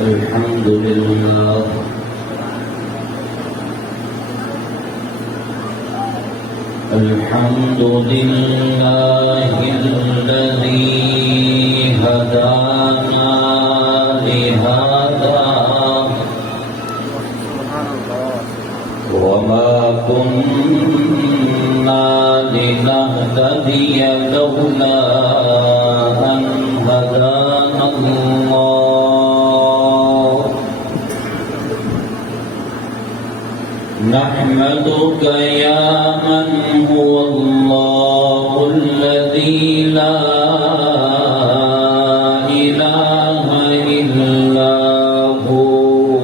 الحمد لله الحمد لله الذي هدانا لهذا وما كنا لنهتدي لولا أن هدانا الله نحمدك يا من هو الله الذي لا إله إلا هو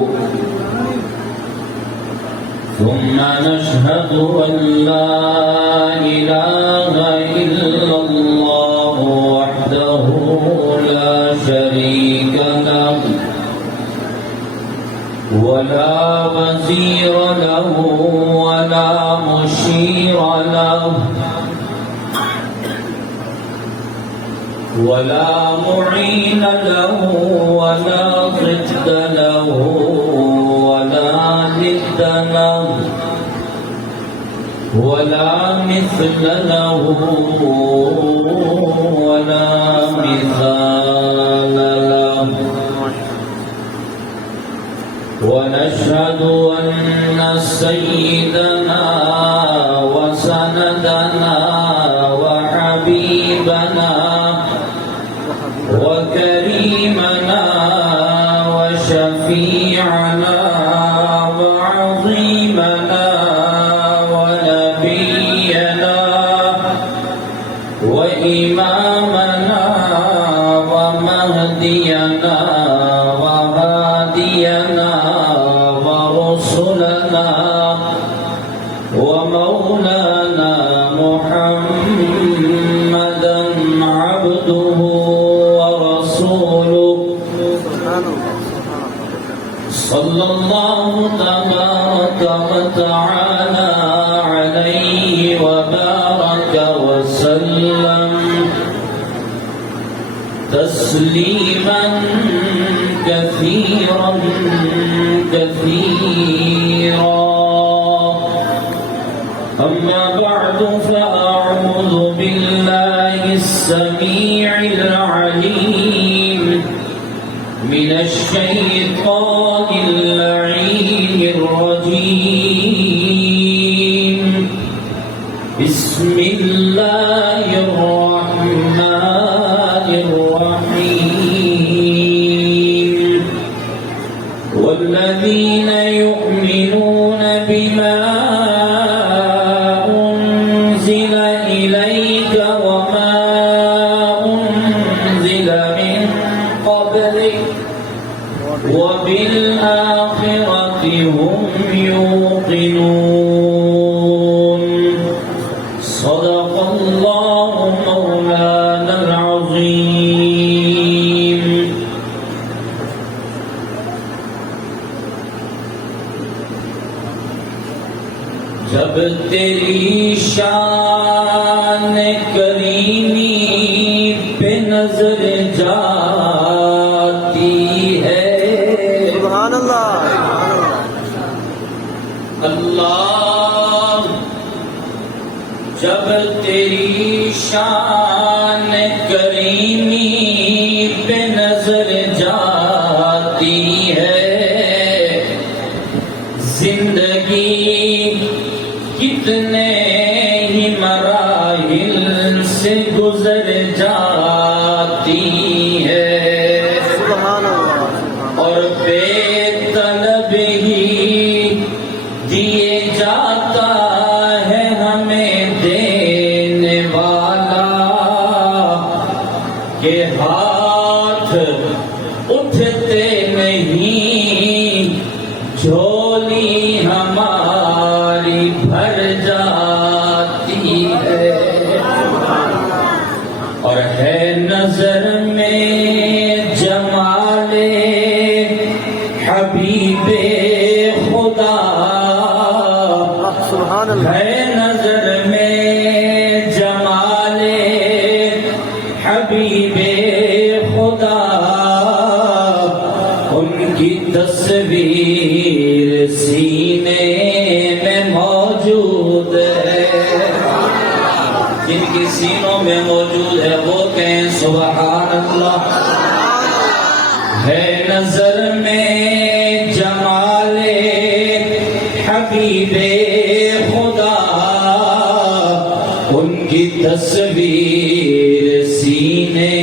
ثم نشهد أن لا إله إلا الله وحده لا شريك له ولا وزير له ولا مشير له ولا معين له ولا ضد له ولا ند له ولا مثل له ولا مثال له ونشهد أن سيدنا وسندنا وحبيبنا وكريمنا وشفيعنا وعظيمنا ونبينا وإمامنا ومهدينا وهادينا ورسلنا ومولانا محمدا عبده ورسوله صلى الله تبارك وتعالى عليه وبارك وسلم تسليما كثيرا كثيرا أما بعد فأعوذ بالله السميع العليم من الشيطان اللعين الرجيم بسم الله الرحمن الرحيم والذين يؤمنون بما أنزل إليك وما أنزل من قبلك وبالآخرة هم يوقنون صدق الله مولانا العظيم جب تیری شان کریمی پہ نظر جاتی ہے سبحان اللہ اللہ جب تیری شان کریمی پہ نظر جاتی ہے زندگی کتنے ہی مراحل سے گزر جاتی ہے سبحان اللہ اور بے طلب ہی دیے جاتا ہے ہمیں دینے والا کہ ہاتھ اٹھتے نہیں جھولی ہماری بھر جاتی ہے اور ہے نظر میں جمال حبیب خدا سبحان اللہ ہے نظر میں جمال حبیب خدا ان کی تصویر سینے میں موجود ہے، جن کی سینوں میں موجود ہے وہ کہیں سبحان اللہ۔ ہے نظر میں جمال حبیب خدا، ان کی تصویر سینے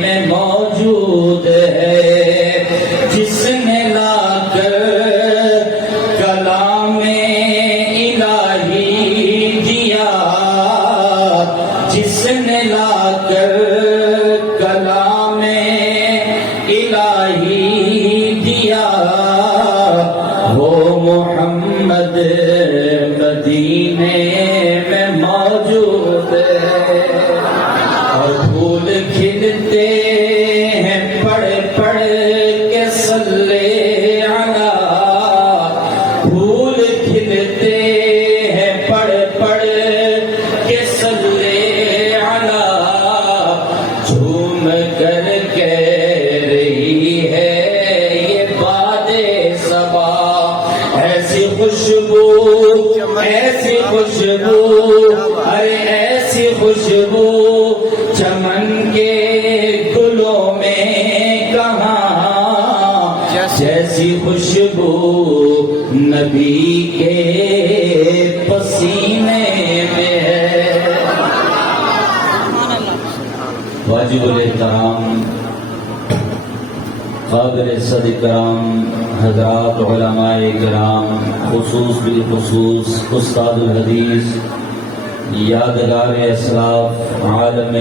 میں موجود ہے، جس نے لا کر کلام الہی دیا، جس نے لا کر کلام الہی دیا، وہ محمد مدینے میں موجود ہے۔ اور پھول کھلتے ہیں پڑھ پڑھ کے صلی علی، پھول کھلتے ہیں پڑھ پڑھ کے صلی علی، جھوم کر کہہ رہی ہے یہ باد صبا، ایسی خوشبو ایسی خوشبو، ارے ایسی خوشبو چمن کے گلوں میں کہاں، جیسی خوشبو نبی کے پسینے میں ہے۔ واجب الاحترام قابل صد کرام حضرات علماء کرام، خصوص بالخصوص استاد الحدیث، یادگار اسلاف، عالم